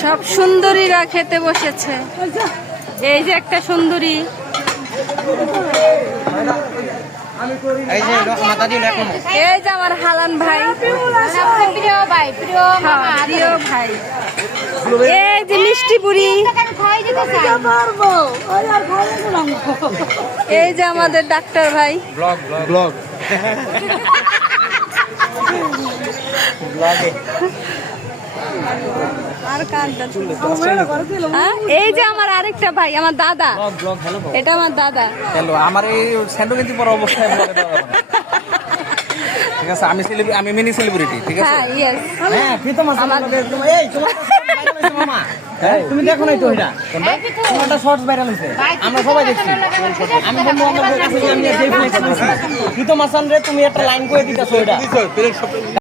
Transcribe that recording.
সব সুন্দরীরা খেতে বসেছে। এই যে একটা সুন্দরী, এই যে মাতাজি দেখো, এই যে আমার হালান ভাই, প্রিয় ভাই, প্রিয় মামা, প্রিয় ভাই। এই যে মিষ্টি বুড়ি, খাই যেতে চাই। এই যে আমাদের ডাক্তার ভাই। ব্লগ ব্লগ ব্লগে আর কারটা এই যে আমার আরেকটা ভাই, আমার দাদা। ব্লগ হ্যালো এটা আমার দাদা। হ্যালো, আমার এই স্যান্ডো কিন্তু পর অবস্থায় ব্লগে দেওয়া যাবে না। ঠিক আছে, আমি মিনি সেলিব্রিটি, ঠিক আছে। হ্যাঁ, ইয়েস। হ্যাঁ, প্রীতম আমার এই তোমার মামা, তুমি দেখো না তো এটা তোমারটা শর্টস ভাইরাল হইছে, আমরা সবাই দেখছি। আমি বন্ধু বান্ধবের কাছে আমি দেখি প্রীতম হাসান রে তুমি একটা লাইন করে দিতেছো এটা।